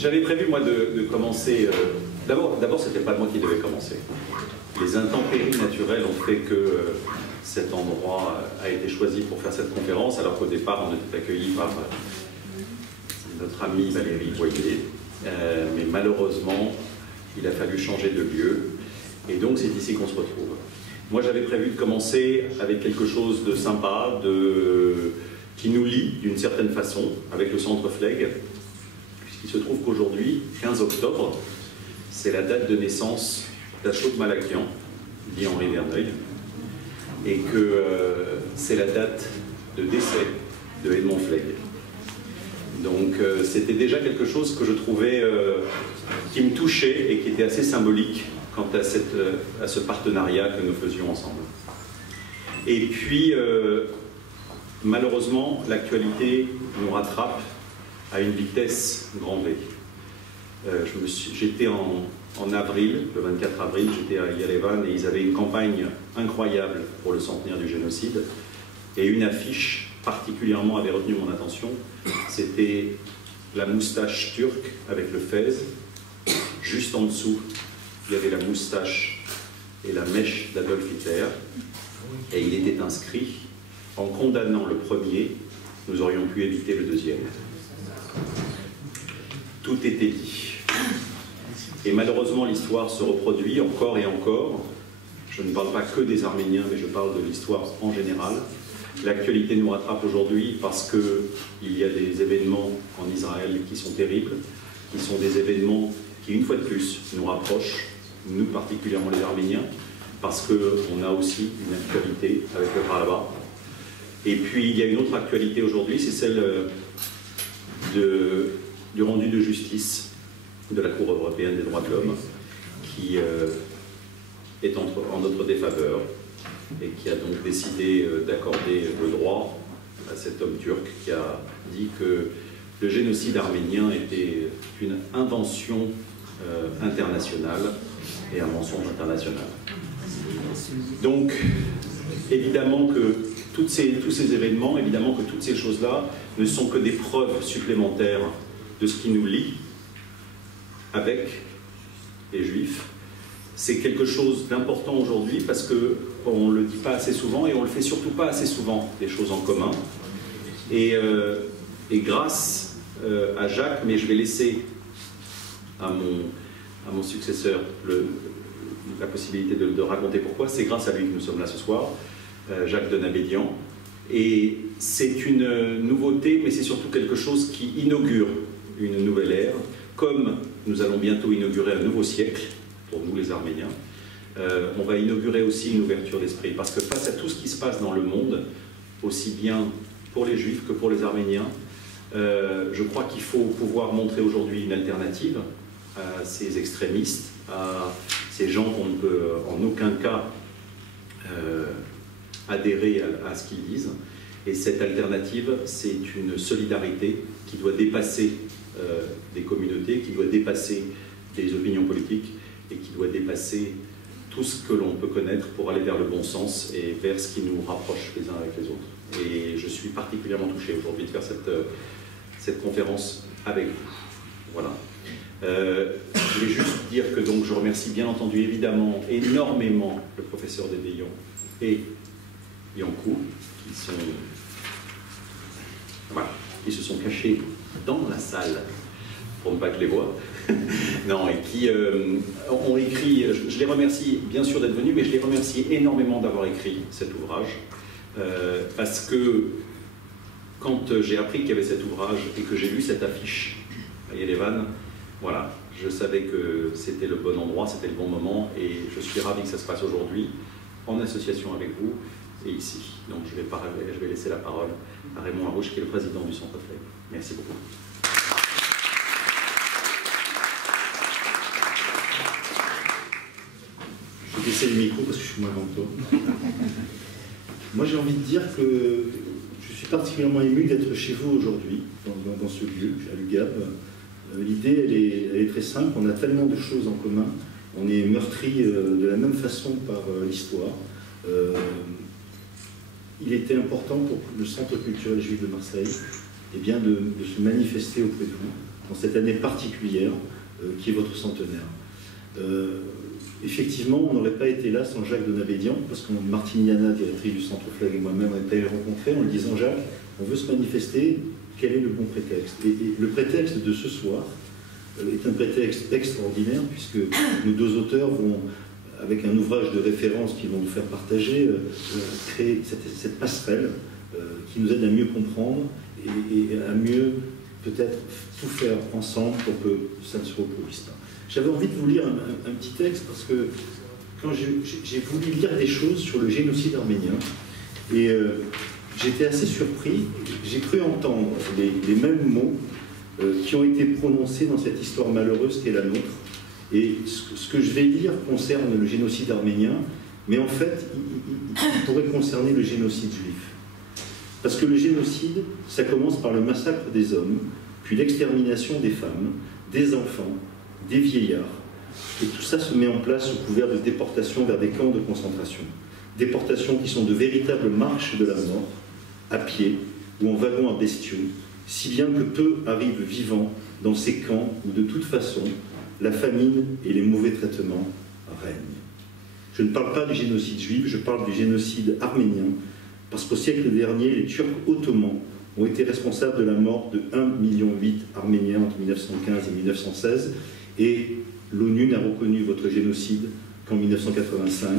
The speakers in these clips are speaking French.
J'avais prévu, moi, de commencer... D'abord, c'était pas moi qui devais commencer. Les intempéries naturelles ont fait que cet endroit a été choisi pour faire cette conférence, alors qu'au départ, on était accueillis par notre amie Valérie Boyer. Mais malheureusement, il a fallu changer de lieu. Et donc, c'est ici qu'on se retrouve. Moi, j'avais prévu de commencer avec quelque chose de sympa, qui nous lie d'une certaine façon avec le Centre Flegg, puisqu'il se trouve qu'aujourd'hui, 15 octobre, c'est la date de naissance d'Ashok Malakian, dit Henri Verneuil, et que c'est la date de décès de Edmond Flegg. Donc c'était déjà quelque chose que je trouvais qui me touchait et qui était assez symbolique quant à ce partenariat que nous faisions ensemble. Et puis, malheureusement, l'actualité nous rattrape à une vitesse grand V. J'étais en avril, le 24 avril, j'étais à Yerevan et ils avaient une campagne incroyable pour le centenaire du génocide. Et une affiche particulièrement avait retenu mon attention, c'était la moustache turque avec le fez. Juste en dessous, il y avait la moustache et la mèche d'Adolf Hitler. Et il était inscrit, en condamnant le premier, nous aurions pu éviter le deuxième. Tout était dit. Et malheureusement, l'histoire se reproduit encore et encore. Je ne parle pas que des Arméniens, mais je parle de l'histoire en général. L'actualité nous rattrape aujourd'hui parce qu'il y a des événements en Israël qui sont terribles, qui sont des événements qui, une fois de plus, nous rapprochent, nous particulièrement les Arméniens, parce qu'on a aussi une actualité avec le Karabakh. Et puis, il y a une autre actualité aujourd'hui, c'est celle du rendu de justice de la Cour européenne des droits de l'homme, qui est en notre défaveur et qui a donc décidé d'accorder le droit à cet homme turc qui a dit que le génocide arménien était une invention internationale et un mensonge international. Donc, évidemment que tous ces événements, évidemment que toutes ces choses-là ne sont que des preuves supplémentaires de ce qui nous lie avec les Juifs. C'est quelque chose d'important aujourd'hui parce qu'on ne le dit pas assez souvent et on ne le fait surtout pas assez souvent, des choses en commun. Et grâce à Jacques, mais je vais laisser à mon successeur la possibilité de raconter pourquoi, c'est grâce à lui que nous sommes là ce soir, Jacques Denabédian. Et c'est une nouveauté, mais c'est surtout quelque chose qui inaugure une nouvelle ère, comme nous allons bientôt inaugurer un nouveau siècle, pour nous les Arméniens, on va inaugurer aussi une ouverture d'esprit, parce que face à tout ce qui se passe dans le monde, aussi bien pour les Juifs que pour les Arméniens, je crois qu'il faut pouvoir montrer aujourd'hui une alternative à ces extrémistes, à ces gens qu'on ne peut en aucun cas adhérer à ce qu'ils disent. Et cette alternative, c'est une solidarité qui doit dépasser des communautés, qui doit dépasser des opinions politiques et qui doit dépasser tout ce que l'on peut connaître pour aller vers le bon sens et vers ce qui nous rapproche les uns avec les autres. Et je suis particulièrement touché aujourd'hui de faire cette conférence avec vous. Voilà. Je voulais juste dire que donc je remercie bien entendu évidemment énormément le professeur Deveillon et Yankou qui se sont cachés dans la salle pour ne pas que je les voie. Non, et qui ont écrit, je les remercie bien sûr d'être venus, mais je les remercie énormément d'avoir écrit cet ouvrage, parce que quand j'ai appris qu'il y avait cet ouvrage et que j'ai lu cette affiche à Yerevan, voilà, je savais que c'était le bon endroit, c'était le bon moment, et je suis ravi que ça se passe aujourd'hui, en association avec vous, et ici. Donc je vais laisser la parole à Raymond Harouche, qui est le président du Centre Flegg. Merci beaucoup. Je vais baisser le micro parce que je suis moins grand que toi. Moi j'ai envie de dire que je suis particulièrement ému d'être chez vous aujourd'hui, dans ce lieu, à l'UGAB. L'idée, elle est très simple, on a tellement de choses en commun, on est meurtris de la même façon par l'histoire. Il était important pour le Centre culturel juif de Marseille de se manifester auprès de vous dans cette année particulière qui est votre centenaire. Effectivement, on n'aurait pas été là sans Jacques de Nabédian, parce que Martiniana, directrice du Centre Flegg, et moi-même, on a été rencontrés en lui disant: Jacques, on veut se manifester, quel est le bon prétexte? Et le prétexte de ce soir est un prétexte extraordinaire, puisque nos deux auteurs vont, avec un ouvrage de référence qu'ils vont nous faire partager, créer cette passerelle qui nous aide à mieux comprendre et à mieux peut-être tout faire ensemble pour que ça ne se reproduise pas. J'avais envie de vous lire un petit texte parce que quand j'ai voulu lire des choses sur le génocide arménien, et j'étais assez surpris, j'ai cru entendre les mêmes mots qui ont été prononcés dans cette histoire malheureuse qu'est la nôtre. Et ce que je vais lire concerne le génocide arménien, mais en fait, il pourrait concerner le génocide juif. Parce que le génocide, ça commence par le massacre des hommes, puis l'extermination des femmes, des enfants, des vieillards. Et tout ça se met en place sous couvert de déportations vers des camps de concentration. Déportations qui sont de véritables marches de la mort, à pied ou en wagons à bestiaux, si bien que peu arrivent vivants dans ces camps où de toute façon, la famine et les mauvais traitements règnent. Je ne parle pas du génocide juif, je parle du génocide arménien, parce qu'au siècle dernier, les Turcs ottomans ont été responsables de la mort de 1,8 million d'Arméniens entre 1915 et 1916, et l'ONU n'a reconnu votre génocide qu'en 1985.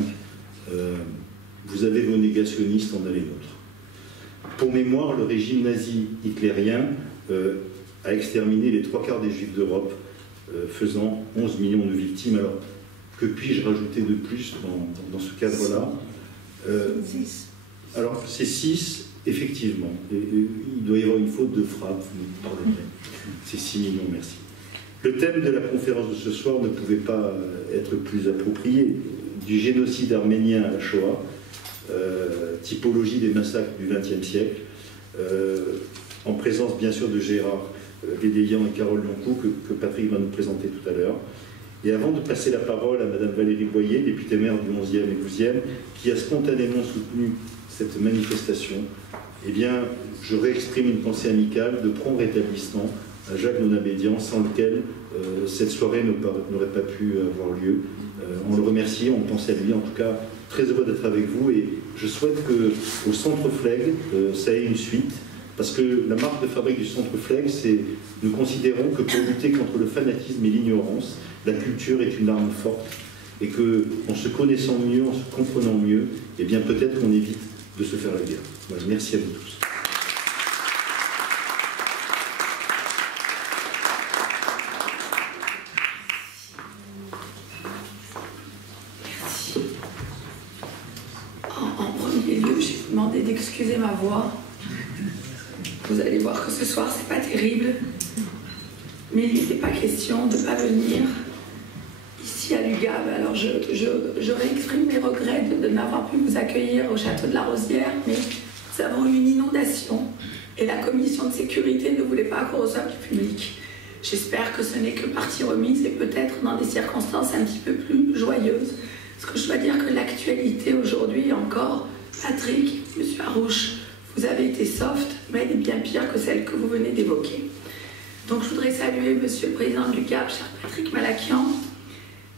Vous avez vos négationnistes, on a les nôtres. Pour mémoire, le régime nazi hitlérien a exterminé les 3/4 des Juifs d'Europe, faisant 11 millions de victimes. Alors, que puis-je rajouter de plus dans ce cadre-là? Alors, c'est 6, effectivement. Il doit y avoir une faute de frappe, vous me pardonnerez. C'est 6 millions, merci. Le thème de la conférence de ce soir ne pouvait pas être plus approprié. Du génocide arménien à la Shoah, typologie des massacres du XXe siècle, en présence bien sûr de Gérard Védéian et Carole Loncoux, que Patrick va nous présenter tout à l'heure. Et avant de passer la parole à Madame Valérie Boyer, députée maire du 11e et 12e, qui a spontanément soutenu cette manifestation, eh bien, je réexprime une pensée amicale de prompt rétablissement à Jacques de Nabédian, sans lequel cette soirée n'aurait pas pu avoir lieu. On le remercie, on pensait à lui, en tout cas, très heureux d'être avec vous, et je souhaite qu'au Centre Flegg, ça ait une suite, parce que la marque de fabrique du Centre Flegg, c'est nous considérons que pour lutter contre le fanatisme et l'ignorance, la culture est une arme forte, et qu'en se connaissant mieux, en se comprenant mieux, eh bien peut-être qu'on évite de se faire la guerre. Voilà, merci à vous tous. En premier lieu, je vais vous demander d'excuser ma voix. Vous allez voir que ce soir, c'est pas terrible. Mais il n'était pas question de ne pas venir ici à l'UGAB. Alors je réexprime mes regrets de n'avoir pu vous accueillir au château de la Rosière, mais nous avons eu une inondation et la commission de sécurité ne voulait pas qu'on reçoive du public. J'espère que ce n'est que partie remise et peut-être dans des circonstances un petit peu plus joyeuses. Parce que je dois dire que l'actualité aujourd'hui encore, Patrick, M. Harouche, vous avez été soft, mais elle est bien pire que celle que vous venez d'évoquer. Donc je voudrais saluer Monsieur le Président de l'UGAB, cher Patrick Malakian,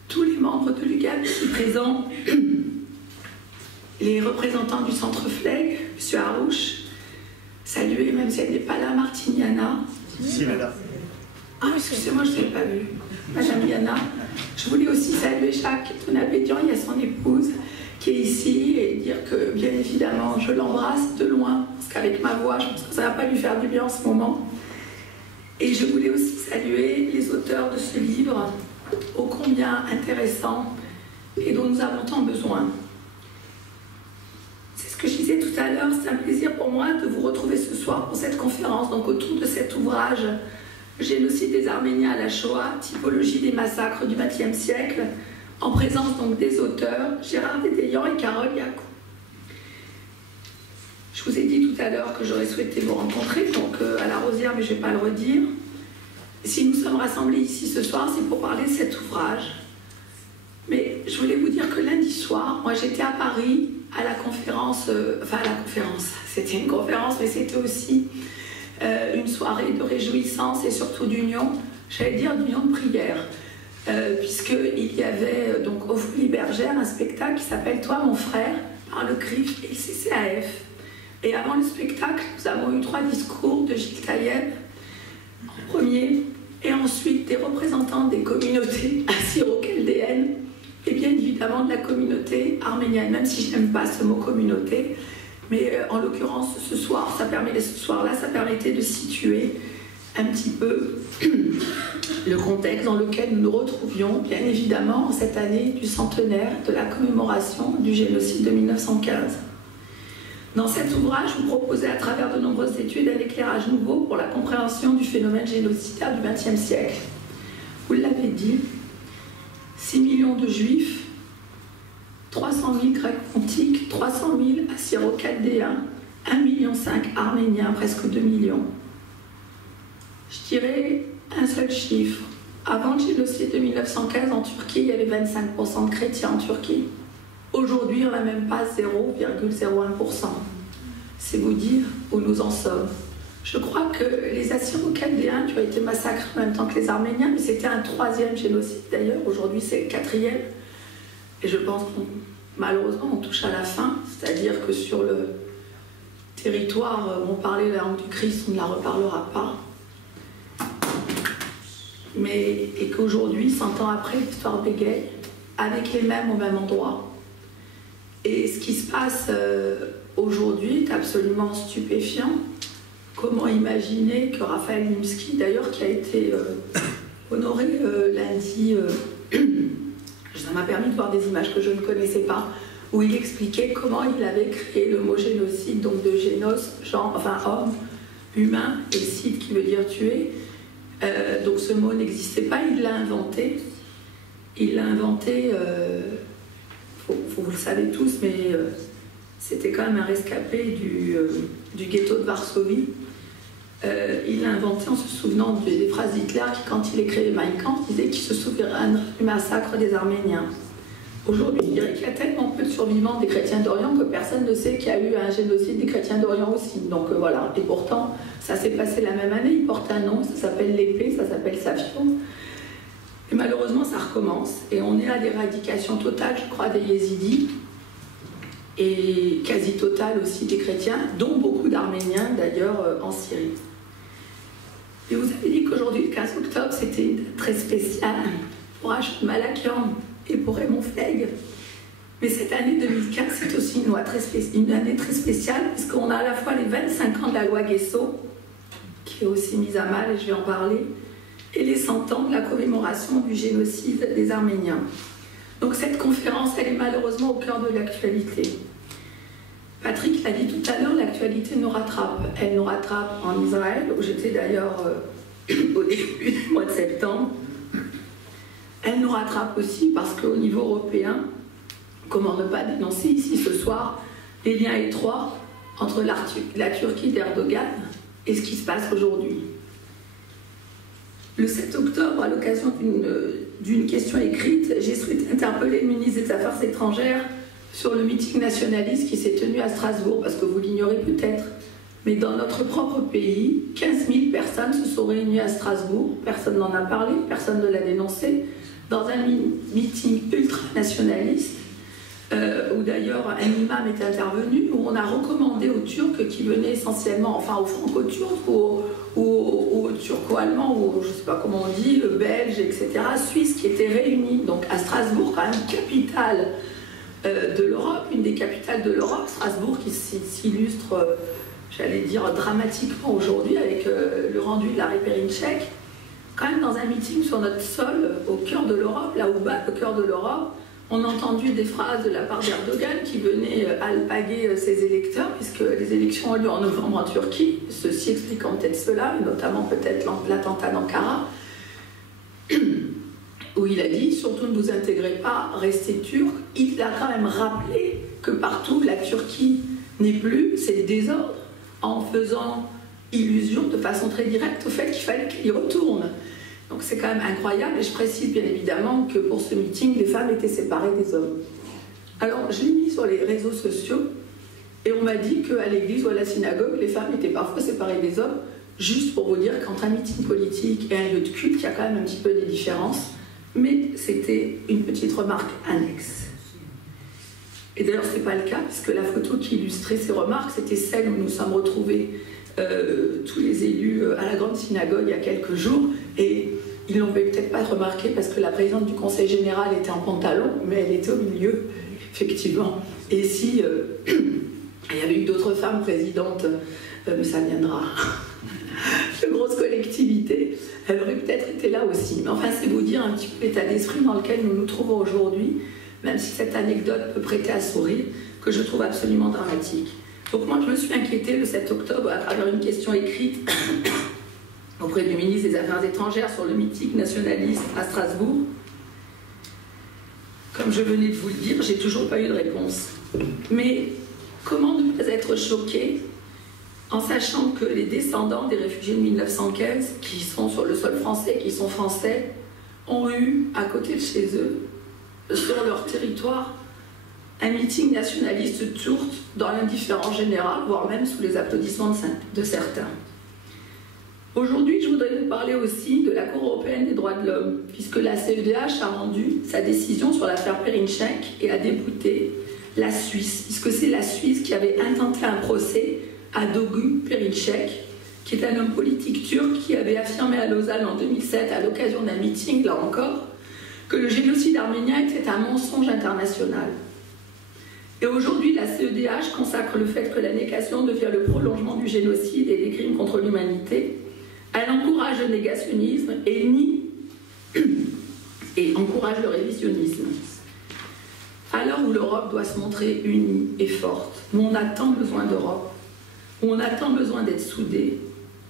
tous les membres de l'UGAB ici présents, les représentants du Centre Flegg, M. Harouche, saluer, même si elle n'est pas là, Martiniana. Si, elle est là. Ah, excusez-moi, je ne l'ai pas vue. Madame Yana. Je voulais aussi saluer Jacques de Nabédian, il y a son épouse qui est ici, et dire que, bien évidemment, je l'embrasse de loin, parce qu'avec ma voix, je pense que ça ne va pas lui faire du bien en ce moment. Et je voulais aussi saluer les auteurs de ce livre, ô combien intéressant, et dont nous avons tant besoin. C'est ce que je disais tout à l'heure, c'est un plaisir pour moi de vous retrouver ce soir pour cette conférence, donc autour de cet ouvrage « Génocide des Arméniens à la Shoah, typologie des massacres du XXe siècle », en présence donc des auteurs Gérard Védéian et Carole Loncoux. Je vous ai dit tout à l'heure que j'aurais souhaité vous rencontrer, donc à la Rosière, mais je ne vais pas le redire. Si nous sommes rassemblés ici ce soir, c'est pour parler de cet ouvrage. Mais je voulais vous dire que lundi soir, moi j'étais à Paris à la conférence, c'était une conférence, mais c'était aussi une soirée de réjouissance et surtout d'union, j'allais dire d'union de prière, puisqu'il y avait donc aux Folies Bergères un spectacle qui s'appelle « Toi mon frère » par le CRIF et le CCAF. Et avant le spectacle, nous avons eu 3 discours de Gilles Taïeb en premier, et ensuite des représentants des communautés assyro-chaldéennes et bien évidemment de la communauté arménienne, même si je n'aime pas ce mot communauté, mais en l'occurrence ce soir-là, ça permettait de situer un petit peu le contexte dans lequel nous nous retrouvions, bien évidemment, en cette année du centenaire de la commémoration du génocide de 1915. Dans cet ouvrage, vous proposez à travers de nombreuses études un éclairage nouveau pour la compréhension du phénomène génocidaire du XXe siècle. Vous l'avez dit, 6 millions de juifs, 300 000 grecs pontiques, 300 000 assyro-chaldéens, 1,5 million arméniens, presque 2 millions. Je dirais un seul chiffre. Avant le génocide de 1915 en Turquie, il y avait 25% de chrétiens en Turquie. Aujourd'hui, on n'a même pas 0,01%. C'est vous dire où nous en sommes. Je crois que les Assyro-Chaldéens qui ont été massacrés en même temps que les Arméniens, mais c'était un 3e génocide d'ailleurs, aujourd'hui c'est le 4e. Et je pense que malheureusement on touche à la fin, c'est-à-dire que sur le territoire où on parlait la langue du Christ, on ne la reparlera pas. Et qu'aujourd'hui, 100 ans après, l'histoire bégaye, avec les mêmes au même endroit. Et ce qui se passe aujourd'hui est absolument stupéfiant. Comment imaginer que Raphaël Nimski, d'ailleurs, qui a été honoré lundi, ça m'a permis de voir des images que je ne connaissais pas, où il expliquait comment il avait créé le mot génocide, donc de génos, genre, enfin homme, humain, et cide qui veut dire tuer. Donc ce mot n'existait pas, il l'a inventé. Il l'a inventé, vous le savez tous, mais c'était quand même un rescapé du ghetto de Varsovie. Il l'a inventé en se souvenant des phrases d'Hitler qui, quand il écrivait Mein Kampf, disait qu'il se souviendrait du massacre des Arméniens. Aujourd'hui, je dirais qu'il y a tellement peu de survivants des chrétiens d'Orient que personne ne sait qu'il y a eu un génocide des chrétiens d'Orient aussi. Donc voilà, et pourtant, ça s'est passé la même année, il porte un nom, ça s'appelle l'épée, ça s'appelle Safion. Et malheureusement, ça recommence. Et on est à l'éradication totale, je crois, des Yézidis, et quasi totale aussi des chrétiens, dont beaucoup d'Arméniens d'ailleurs en Syrie. Et vous avez dit qu'aujourd'hui, le 15 octobre, c'était une date très spéciale pour Achmed Malakian et pour Raymond Flegg. Mais cette année 2015, c'est aussi une année très spéciale, puisqu'on a à la fois les 25 ans de la loi Guesso, qui est aussi mise à mal, et je vais en parler, et les 100 ans de la commémoration du génocide des Arméniens. Donc cette conférence, elle est malheureusement au cœur de l'actualité. Patrick l'a dit tout à l'heure, l'actualité nous rattrape. Elle nous rattrape en Israël, où j'étais d'ailleurs au début du mois de septembre. Elle nous rattrape aussi parce qu'au niveau européen, comment ne pas dénoncer ici ce soir les liens étroits entre la Turquie d'Erdogan et ce qui se passe aujourd'hui. Le 7 octobre, à l'occasion d'une question écrite, j'ai souhaité interpeller le ministre des Affaires étrangères sur le meeting nationaliste qui s'est tenu à Strasbourg, parce que vous l'ignorez peut-être, mais dans notre propre pays, 15 000 personnes se sont réunies à Strasbourg, personne n'en a parlé, personne ne l'a dénoncé, dans un meeting ultra-nationaliste, où d'ailleurs un imam était intervenu, où on a recommandé aux Turcs qui venaient essentiellement, enfin aux Franco-Turcs, ou aux Turco-Allemands, ou je ne sais pas comment on dit, Belges, etc., Suisses, qui étaient réunis, donc à Strasbourg, quand même capitale de l'Europe, une des capitales de l'Europe, Strasbourg, qui s'illustre, j'allais dire, dramatiquement aujourd'hui avec le rendu de l'arrêt Perinček, quand même dans un meeting sur notre sol, au cœur de l'Europe, là où bas, au cœur de l'Europe, on a entendu des phrases de la part d'Erdogan qui venait alpaguer ses électeurs, puisque les élections ont lieu en novembre en Turquie, ceci expliquant peut-être cela, et notamment peut-être l'attentat d'Ankara, où il a dit « surtout ne vous intégrez pas, restez turcs ». Il a quand même rappelé que partout la Turquie n'est plus, c'est le désordre, en faisant illusion de façon très directe au fait qu'il fallait qu'il y retourne. Donc c'est quand même incroyable, et je précise bien évidemment que pour ce meeting, les femmes étaient séparées des hommes. Alors je l'ai mis sur les réseaux sociaux, et on m'a dit qu'à l'église ou à la synagogue, les femmes étaient parfois séparées des hommes, juste pour vous dire qu'entre un meeting politique et un lieu de culte, il y a quand même un petit peu des différences, mais c'était une petite remarque annexe. Et d'ailleurs, ce n'est pas le cas, puisque la photo qui illustrait ces remarques, c'était celle où nous sommes retrouvés tous les élus à la grande synagogue il y a quelques jours, et ils ne l'ont peut-être pas remarqué parce que la présidente du conseil général était en pantalon, mais elle était au milieu, effectivement. Et si il y avait eu d'autres femmes présidentes, mais ça viendra, de grosses collectivités, elle aurait peut-être été là aussi. Mais enfin, c'est vous dire un petit peu l'état d'esprit dans lequel nous nous trouvons aujourd'hui, même si cette anecdote peut prêter à sourire, que je trouve absolument dramatique. Donc moi, je me suis inquiétée le 7 octobre à travers une question écrite auprès du ministre des Affaires étrangères sur le meeting nationaliste à Strasbourg. Comme je venais de vous le dire, j'ai toujours pas eu de réponse. Mais comment ne pas être choqué en sachant que les descendants des réfugiés de 1915, qui sont sur le sol français, qui sont français, ont eu à côté de chez eux, sur leur territoire, un meeting nationaliste turc dans l'indifférence générale, voire même sous les applaudissements de certains. Aujourd'hui, je voudrais vous parler aussi de la Cour européenne des droits de l'homme, puisque la CEDH a rendu sa décision sur l'affaire Perinček et a débouté la Suisse, puisque c'est la Suisse qui avait intenté un procès à Dogu Perinček, qui est un homme politique turc qui avait affirmé à Lausanne en 2007, à l'occasion d'un meeting, là encore, que le génocide arménien était un mensonge international. Et aujourd'hui, la CEDH consacre le fait que la négation devient le prolongement du génocide et des crimes contre l'humanité. Elle encourage le négationnisme et nie et encourage le révisionnisme. À l'heure où l'Europe doit se montrer unie et forte, où on a tant besoin d'Europe, où on a tant besoin d'être soudés,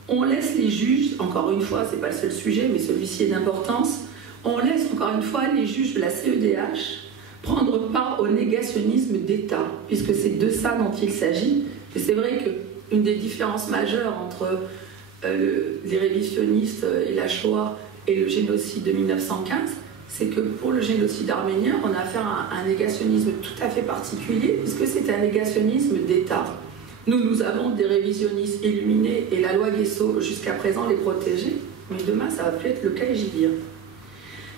on laisse les juges, encore une fois, ce n'est pas le seul sujet, mais celui-ci est d'importance, on laisse encore une fois les juges de la CEDH prendre part au négationnisme d'État, puisque c'est de ça dont il s'agit. Et c'est vrai qu'une des différences majeures entre les révisionnistes et la Shoah et le génocide de 1915, c'est que pour le génocide arménien, on a affaire à un négationnisme tout à fait particulier, puisque c'est un négationnisme d'État. Nous avons des révisionnistes illuminés et la loi Guesso jusqu'à présent les protégeait, mais demain ça va plus être le cas et j'y viens.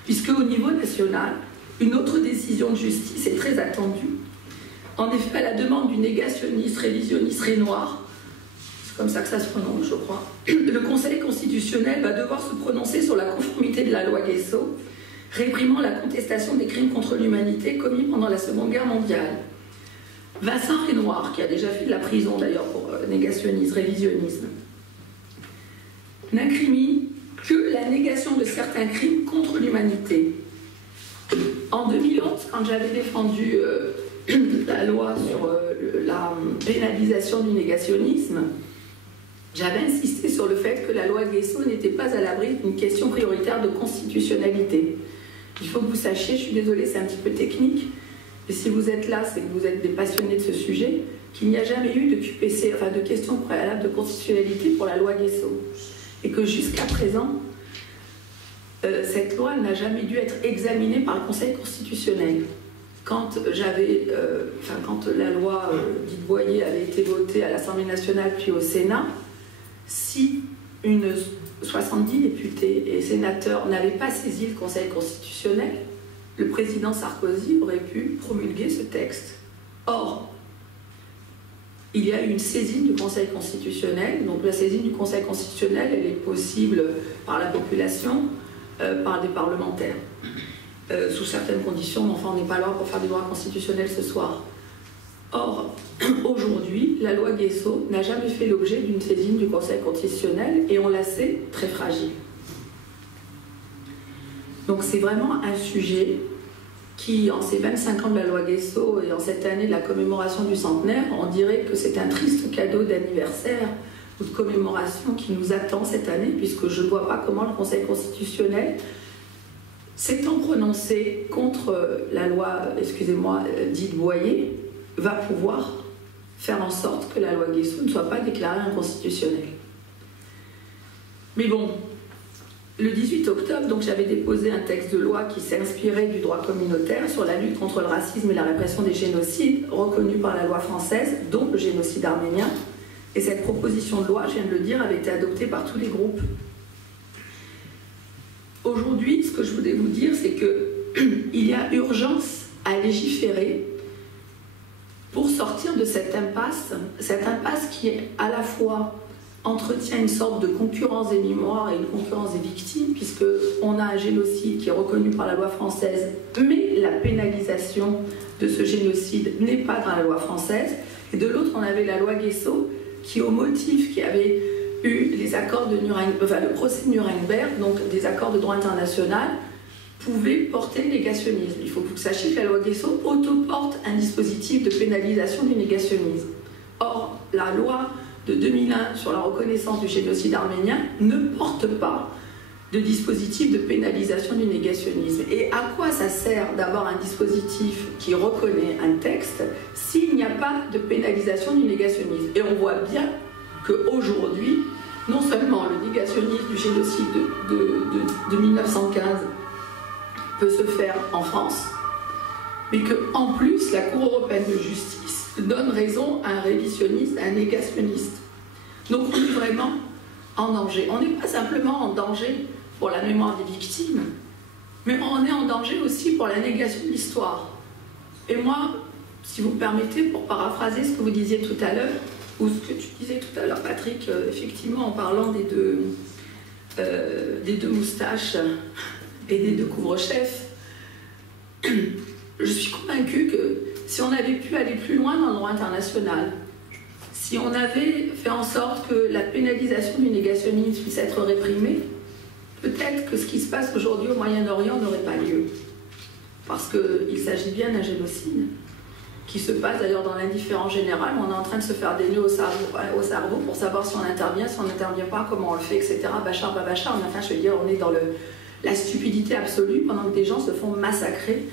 Puisque au niveau national, une autre décision de justice est très attendue. En effet, à la demande du négationniste révisionniste Renoir, c'est comme ça que ça se prononce, je crois, le Conseil constitutionnel va devoir se prononcer sur la conformité de la loi Guesso, réprimant la contestation des crimes contre l'humanité commis pendant la Seconde Guerre mondiale. Vincent Renoir, qui a déjà fait de la prison d'ailleurs pour négationnisme, révisionnisme, n'incrimine que la négation de certains crimes contre l'humanité. En 2011, quand j'avais défendu la loi sur la pénalisation du négationnisme, j'avais insisté sur le fait que la loi Guesso n'était pas à l'abri d'une question prioritaire de constitutionnalité. Il faut que vous sachiez, je suis désolée, c'est un petit peu technique, mais si vous êtes là, c'est que vous êtes des passionnés de ce sujet, qu'il n'y a jamais eu de QPC, enfin de question préalable de constitutionnalité pour la loi Guesso. Et que jusqu'à présent, cette loi n'a jamais dû être examinée par le Conseil constitutionnel. Quand la loi dite Boyer avait été votée à l'Assemblée nationale puis au Sénat, si 70 députés et sénateurs n'avaient pas saisi le Conseil constitutionnel, le président Sarkozy aurait pu promulguer ce texte. Or, il y a eu une saisine du Conseil constitutionnel, donc la saisine du Conseil constitutionnel, elle est possible par la population, par des parlementaires, sous certaines conditions, mais enfin on n'est pas là pour faire des droits constitutionnels ce soir. Or, aujourd'hui, la loi Guesso n'a jamais fait l'objet d'une saisine du Conseil constitutionnel et on la sait très fragile. Donc c'est vraiment un sujet qui, en ces 25 ans de la loi Guesso et en cette année de la commémoration du centenaire, on dirait que c'est un triste cadeau d'anniversaire ou de commémoration qui nous attend cette année, puisque je ne vois pas comment le Conseil constitutionnel, s'étant prononcé contre la loi, dite Boyer, va pouvoir faire en sorte que la loi Guesso ne soit pas déclarée inconstitutionnelle. Mais bon, le 18 octobre, donc j'avais déposé un texte de loi qui s'inspirait du droit communautaire sur la lutte contre le racisme et la répression des génocides reconnus par la loi française, dont le génocide arménien. Et cette proposition de loi, je viens de le dire, avait été adoptée par tous les groupes. Aujourd'hui, ce que je voulais vous dire, c'est qu'il y a urgence à légiférer pour sortir de cette impasse qui à la fois entretient une sorte de concurrence des mémoires et une concurrence des victimes, puisqu'on a un génocide qui est reconnu par la loi française, mais la pénalisation de ce génocide n'est pas dans la loi française. Et de l'autre, on avait la loi Guessot, qui au motif qui avait eu les accords de Nuremberg, enfin le procès de Nuremberg, donc des accords de droit international, pouvait porter le négationnisme. Il faut que vous sachiez que la loi Guessot autoporte un dispositif de pénalisation du négationnisme. Or, la loi de 2001 sur la reconnaissance du génocide arménien ne porte pas de dispositif de pénalisation du négationnisme. Et à quoi ça sert d'avoir un dispositif qui reconnaît un texte s'il n'y a pas de pénalisation du négationnisme? Et on voit bien qu'aujourd'hui, non seulement le négationnisme du génocide de 1915 peut se faire en France, mais qu'en plus, la Cour européenne de justice donne raison à un révisionniste, à un négationniste. Donc on est vraiment en danger. On n'est pas simplement en danger pour la mémoire des victimes, mais on est en danger aussi pour la négation de l'histoire. Et moi, si vous me permettez, pour paraphraser ce que vous disiez tout à l'heure, ou ce que tu disais tout à l'heure, Patrick, effectivement, en parlant des deux moustaches et des deux couvre-chefs, je suis convaincue que si on avait pu aller plus loin dans le droit international, si on avait fait en sorte que la pénalisation du négationnisme puisse être réprimée, peut-être que ce qui se passe aujourd'hui au Moyen-Orient n'aurait pas lieu. Parce qu'il s'agit bien d'un génocide qui se passe d'ailleurs dans l'indifférence générale. On est en train de se faire des nœuds au cerveau pour savoir si on intervient, si on n'intervient pas, comment on le fait, etc. Bachar, pas Bachar, mais enfin, je veux dire, on est dans la stupidité absolue pendant que des gens se font massacrer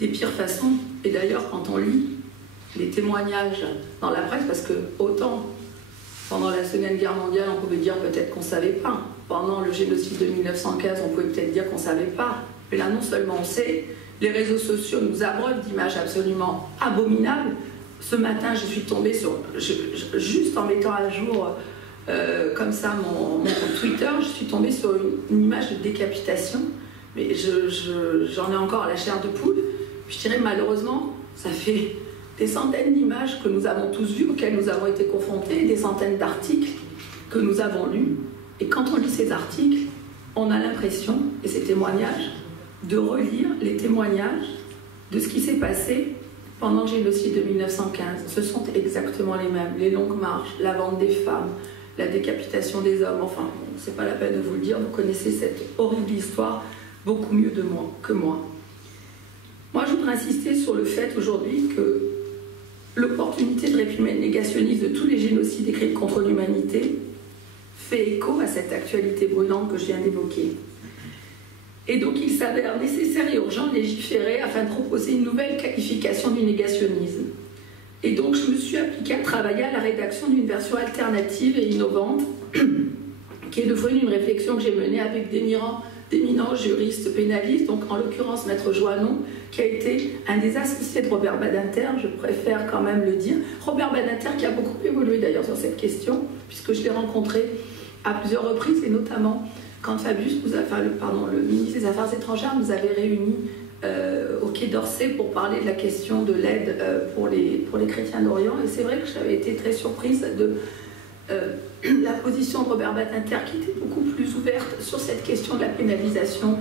des pires façons. Et d'ailleurs, quand on lit les témoignages dans la presse, parce que autant pendant la Seconde Guerre mondiale, on pouvait dire peut-être qu'on ne savait pas. Pendant le génocide de 1915, on pouvait peut-être dire qu'on ne savait pas. Mais là, non seulement on sait, les réseaux sociaux nous abreuvent d'images absolument abominables. Ce matin, je suis tombée sur, juste en mettant à jour comme ça mon Twitter, je suis tombée sur une image de décapitation. Mais j'en ai encore à la chair de poule. Je dirais malheureusement, ça fait des centaines d'images que nous avons tous vues, auxquelles nous avons été confrontés, des centaines d'articles que nous avons lus. Et quand on lit ces articles, on a l'impression, et ces témoignages, de relire les témoignages de ce qui s'est passé pendant le génocide de 1915. Ce sont exactement les mêmes. Les longues marches, la vente des femmes, la décapitation des hommes. Enfin, c'est pas la peine de vous le dire, vous connaissez cette horrible histoire beaucoup mieux que moi. Moi, je voudrais insister sur le fait aujourd'hui que l'opportunité de réprimer le négationnisme de tous les génocides et crimes contre l'humanité fait écho à cette actualité brûlante que je viens d'évoquer. Et donc, il s'avère nécessaire et urgent de légiférer afin de proposer une nouvelle qualification du négationnisme. Et donc, je me suis appliquée à travailler à la rédaction d'une version alternative et innovante qui est devenue une réflexion que j'ai menée avec d'éminents juristes pénalistes, donc en l'occurrence Maître Joannon, qui a été un des associés de Robert Badinter, je préfère quand même le dire. Robert Badinter qui a beaucoup évolué d'ailleurs sur cette question, puisque je l'ai rencontré à plusieurs reprises, et notamment quand le ministre des Affaires étrangères nous avait réunis au Quai d'Orsay pour parler de la question de l'aide pour les chrétiens d'Orient. Et c'est vrai que j'avais été très surprise de la position de Robert Badinter, qui était beaucoup plus ouverte sur cette question de la pénalisation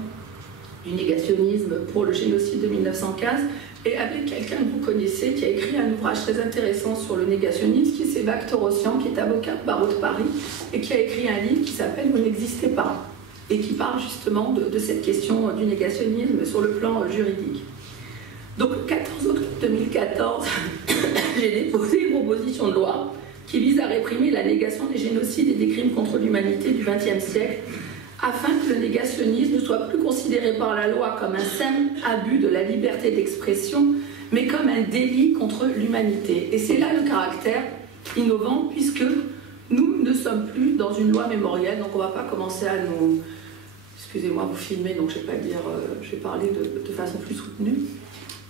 du négationnisme pour le génocide de 1915, et avec quelqu'un que vous connaissez qui a écrit un ouvrage très intéressant sur le négationnisme, qui est Sévac Torossian, qui est avocat au barreau de Paris, et qui a écrit un livre qui s'appelle « Vous n'existez pas », et qui parle justement de cette question du négationnisme sur le plan juridique. Donc le 14 octobre 2014, j'ai déposé une proposition de loi qui vise à réprimer la négation des génocides et des crimes contre l'humanité du XXe siècle, afin que le négationnisme ne soit plus considéré par la loi comme un simple abus de la liberté d'expression, mais comme un délit contre l'humanité. Et c'est là le caractère innovant, puisque nous ne sommes plus dans une loi mémorielle, donc on ne va pas commencer à nous... Excusez-moi, vous filmez, donc je ne vais pas dire, je vais parler de façon plus soutenue.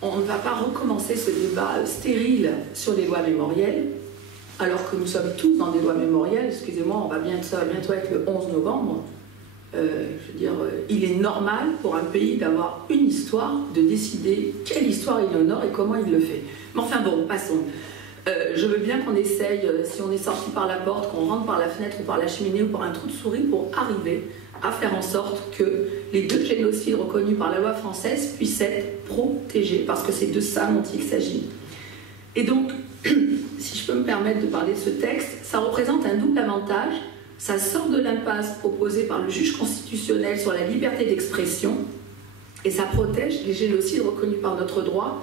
On ne va pas recommencer ce débat stérile sur les lois mémorielles, alors que nous sommes tous dans des lois mémorielles, excusez-moi, ça va bientôt être le 11 novembre, je veux dire, il est normal pour un pays d'avoir une histoire, de décider quelle histoire il honore et comment il le fait. Mais enfin bon, passons. Je veux bien qu'on essaye, si on est sorti par la porte, qu'on rentre par la fenêtre ou par la cheminée ou par un trou de souris pour arriver à faire en sorte que les 2 génocides reconnus par la loi française puissent être protégés, parce que c'est de ça dont il s'agit. Et donc, si je peux me permettre de parler de ce texte, ça représente un double avantage. Ça sort de l'impasse proposée par le juge constitutionnel sur la liberté d'expression et ça protège les génocides reconnus par notre droit.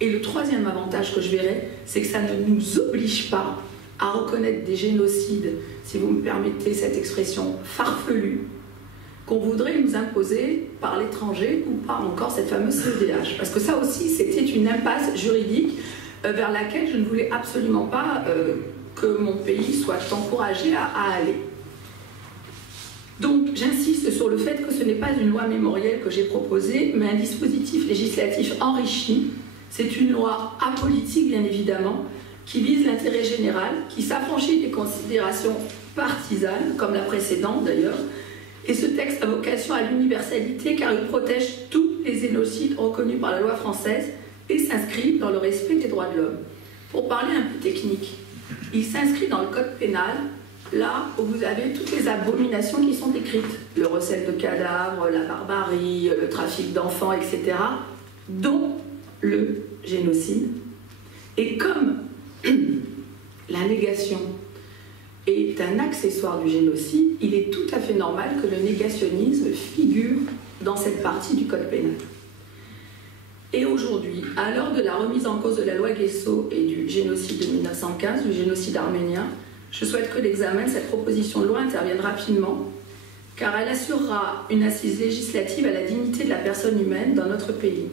Et le troisième avantage que je verrai, c'est que ça ne nous oblige pas à reconnaître des génocides, si vous me permettez cette expression, farfelue, qu'on voudrait nous imposer par l'étranger ou par encore cette fameuse CEDH. Parce que ça aussi, c'était une impasse juridique vers laquelle je ne voulais absolument pas que mon pays soit encouragé à aller. Donc j'insiste sur le fait que ce n'est pas une loi mémorielle que j'ai proposée, mais un dispositif législatif enrichi. C'est une loi apolitique, bien évidemment, qui vise l'intérêt général, qui s'affranchit des considérations partisanes, comme la précédente d'ailleurs. Et ce texte a vocation à l'universalité car il protège tous les génocides reconnus par la loi française et s'inscrit dans le respect des droits de l'homme. Pour parler un peu technique, il s'inscrit dans le code pénal, là où vous avez toutes les abominations qui sont décrites, le recel de cadavres, la barbarie, le trafic d'enfants, etc., dont le génocide. Et comme la négation est un accessoire du génocide, il est tout à fait normal que le négationnisme figure dans cette partie du code pénal. Et aujourd'hui, à l'heure de la remise en cause de la loi Guesso et du génocide de 1915, du génocide arménien, je souhaite que l'examen de cette proposition de loi intervienne rapidement, car elle assurera une assise législative à la dignité de la personne humaine dans notre pays.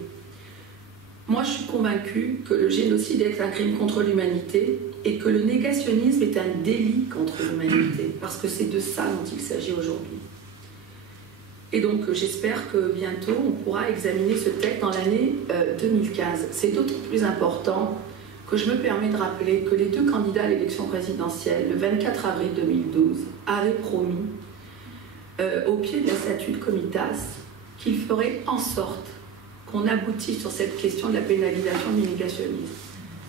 Moi, je suis convaincue que le génocide est un crime contre l'humanité et que le négationnisme est un délit contre l'humanité, parce que c'est de ça dont il s'agit aujourd'hui. Et donc, j'espère que bientôt, on pourra examiner ce texte dans l'année 2015. C'est d'autant plus important que je me permets de rappeler que les 2 candidats à l'élection présidentielle, le 24 avril 2012, avaient promis, au pied de la statue de Comitas, qu'ils feraient en sorte qu'on aboutisse sur cette question de la pénalisation du négationnisme.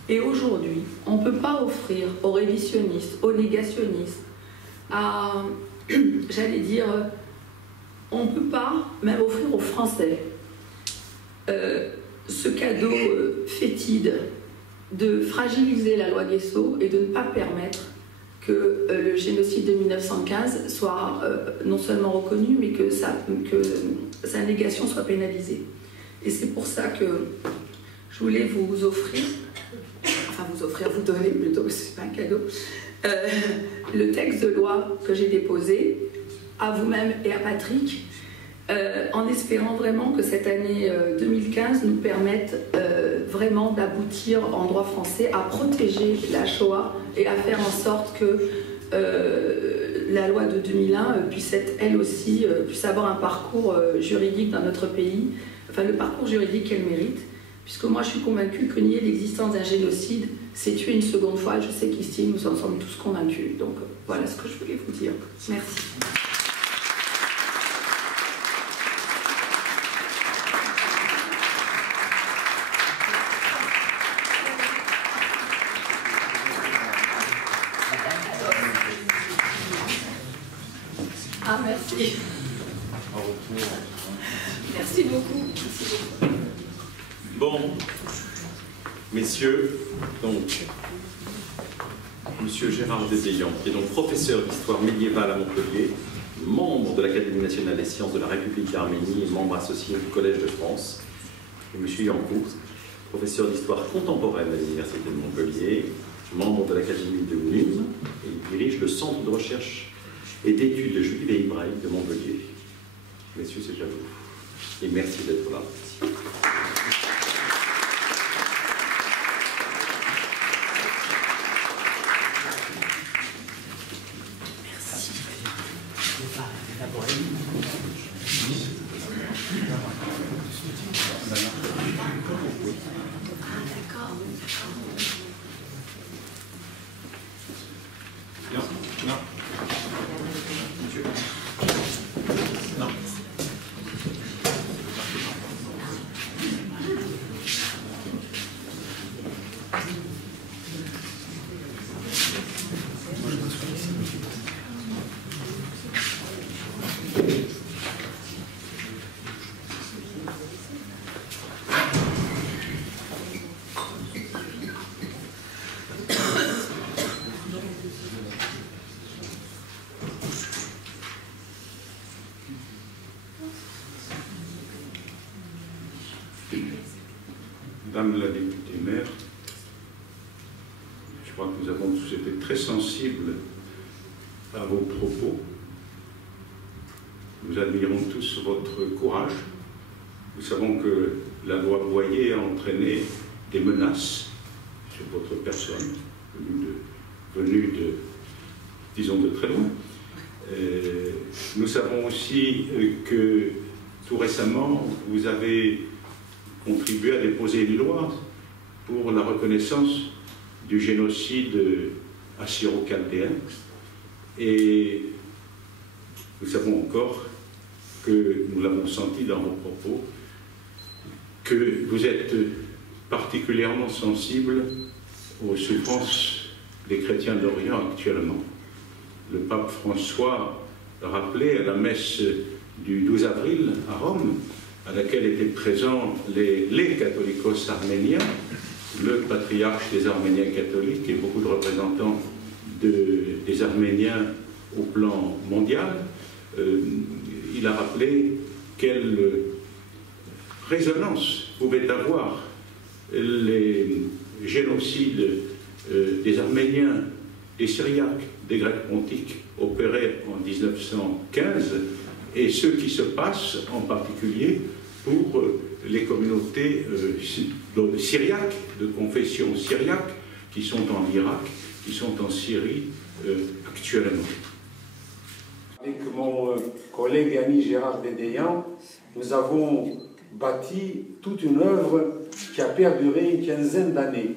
Et aujourd'hui, on ne peut pas offrir aux révisionnistes, aux négationnistes, j'allais dire, on ne peut pas même offrir aux Français ce cadeau fétide de fragiliser la loi Guesso et de ne pas permettre que le génocide de 1915 soit non seulement reconnu, mais que sa négation soit pénalisée. Et c'est pour ça que je voulais vous offrir, vous donner plutôt, c'est pas un cadeau, le texte de loi que j'ai déposé, à vous-même et à Patrick, en espérant vraiment que cette année 2015 nous permette vraiment d'aboutir en droit français à protéger la Shoah et à faire en sorte que la loi de 2001 puisse être elle aussi, puisse avoir un parcours juridique dans notre pays, enfin le parcours juridique qu'elle mérite, puisque moi je suis convaincue que nier l'existence d'un génocide, c'est tuer une seconde fois. Je sais qu'ici nous en sommes tous convaincus. Donc voilà ce que je voulais vous dire. Merci. Ah, merci. Merci beaucoup. Bon, messieurs, donc, monsieur Gérard Desélian, qui est donc professeur d'histoire médiévale à Montpellier, membre de l'Académie nationale des sciences de la République d'Arménie et membre associé du Collège de France, et monsieur Yankou, professeur d'histoire contemporaine à l'Université de Montpellier, membre de l'Académie de Nîmes, et il dirige le Centre de recherche et d'études juives et hébraïques de Montpellier. Messieurs, c'est à vous. Et merci d'être là. Madame la députée maire, je crois que nous avons tous été très sensibles à vos propos. Nous admirons tous votre courage. Nous savons que la loi Boyer a entraîné des menaces sur votre personne, venue de, disons, de très loin. Nous savons aussi que tout récemment, vous avez contribué à déposer une loi pour la reconnaissance du génocide assyro-chaldéen. Et nous savons encore que, nous l'avons senti dans vos propos, que vous êtes particulièrement sensible aux souffrances des chrétiens d'Orient actuellement. Le pape François rappelait à la messe du 12 avril à Rome, à laquelle étaient présents les catholicos arméniens, le patriarche des Arméniens catholiques et beaucoup de représentants des Arméniens au plan mondial. Il a rappelé quelle résonance pouvaient avoir les génocides des Arméniens, des Syriaques, des Grecs pontiques opérés en 1915 et ceux qui se passent en particulier pour les communautés syriaques, de confession syriaque, qui sont en Irak, qui sont en Syrie actuellement. Avec mon collègue et ami Gérard Dédéan, nous avons bâti toute une œuvre qui a perduré une quinzaine d'années.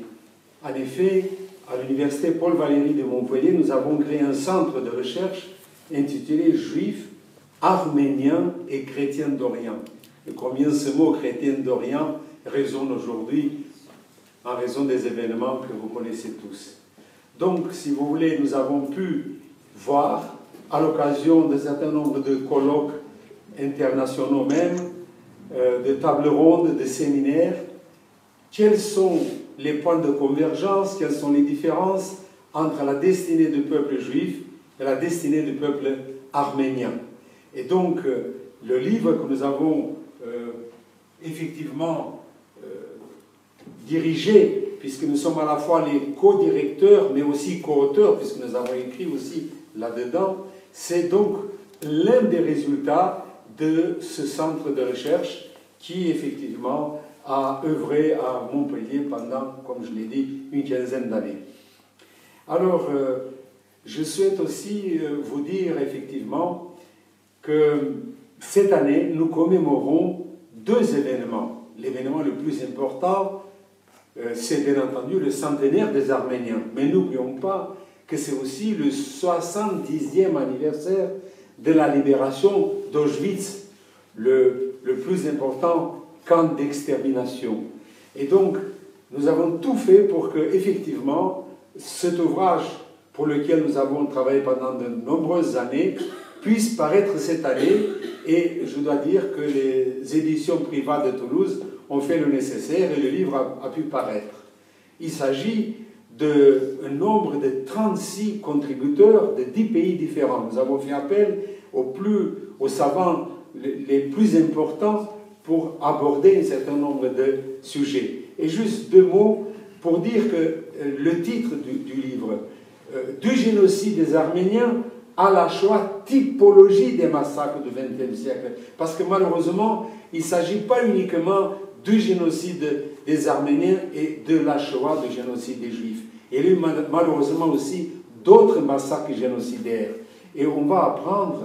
En effet, à l'université Paul Valéry de Montpellier, nous avons créé un centre de recherche intitulé « Juifs, Arméniens et chrétiens d'Orient ». Et combien ce mot « chrétien d'Orient » résonne aujourd'hui en raison des événements que vous connaissez tous. Donc, si vous voulez, nous avons pu voir, à l'occasion d'un certain nombre de colloques internationaux même, de tables rondes, de séminaires, quels sont les points de convergence, quelles sont les différences entre la destinée du peuple juif et la destinée du peuple arménien. Et donc, le livre que nous avons effectivement dirigé, puisque nous sommes à la fois les co-directeurs, mais aussi co-auteurs, puisque nous avons écrit aussi là-dedans, c'est donc l'un des résultats de ce centre de recherche qui, effectivement, a œuvré à Montpellier pendant, comme je l'ai dit, une quinzaine d'années. Alors, je souhaite aussi vous dire, effectivement, que cette année, nous commémorons deux événements. L'événement le plus important, c'est bien entendu le centenaire des Arméniens. Mais n'oublions pas que c'est aussi le 70e anniversaire de la libération d'Auschwitz, le plus important camp d'extermination. Et donc, nous avons tout fait pour que, effectivement, cet ouvrage pour lequel nous avons travaillé pendant de nombreuses années puisse paraître cette année. Et je dois dire que les éditions Privat de Toulouse ont fait le nécessaire et le livre a pu paraître. Il s'agit d'un nombre de 36 contributeurs de 10 pays différents. Nous avons fait appel aux savants les plus importants pour aborder un certain nombre de sujets. Et juste deux mots pour dire que le titre du livre, du génocide des Arméniens à la Shoah, typologie des massacres du XXe siècle. Parce que malheureusement, il ne s'agit pas uniquement du génocide des Arméniens et de la Shoah, du génocide des Juifs. Il y a eu malheureusement aussi d'autres massacres génocidaires. Et on va apprendre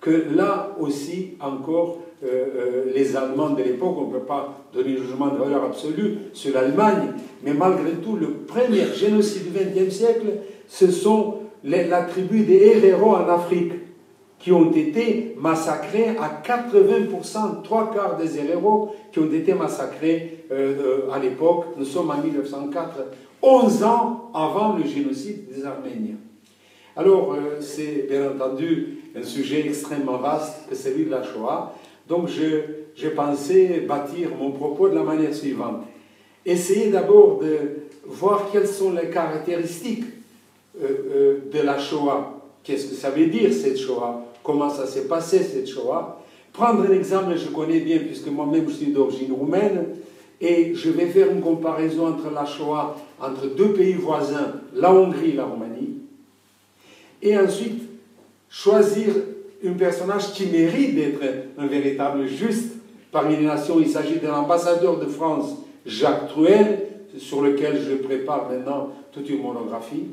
que là aussi, encore, les Allemands de l'époque, on ne peut pas donner un jugement de valeur absolue sur l'Allemagne, mais malgré tout, le premier génocide du XXe siècle, ce sont la tribu des Héréros en Afrique, qui ont été massacrés à 80%, 3/4 des Héréros qui ont été massacrés à l'époque. Nous sommes en 1904, 11 ans avant le génocide des Arméniens. Alors, c'est bien entendu un sujet extrêmement vaste que celui de la Shoah. Donc, j'ai pensé bâtir mon propos de la manière suivante. Essayez d'abord de voir quelles sont les caractéristiques de la Shoah. Qu'est-ce que ça veut dire, cette Shoah? Comment ça s'est passé, cette Shoah? Prendre un exemple, je connais bien, puisque moi-même je suis d'origine roumaine, Et je vais faire une comparaison entre la Shoah, entre deux pays voisins, la Hongrie et la Roumanie. Et ensuite, choisir un personnage qui mérite d'être un véritable juste parmi les nations. Il s'agit de l'ambassadeur de France, Jacques Truel, sur lequel je prépare maintenant toute une monographie.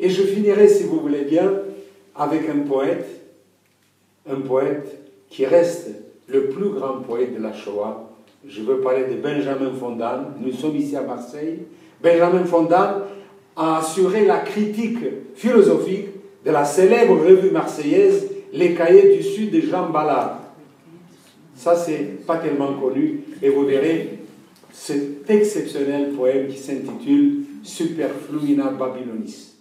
Et je finirai, si vous voulez bien, avec un poète qui reste le plus grand poète de la Shoah. Je veux parler de Benjamin Fondan. Nous sommes ici à Marseille. Benjamin Fondan a assuré la critique philosophique de la célèbre revue marseillaise Les Cahiers du Sud de Jean Ballard. Ça, c'est pas tellement connu. Et vous verrez cet exceptionnel poème qui s'intitule Superfluina Babylonis.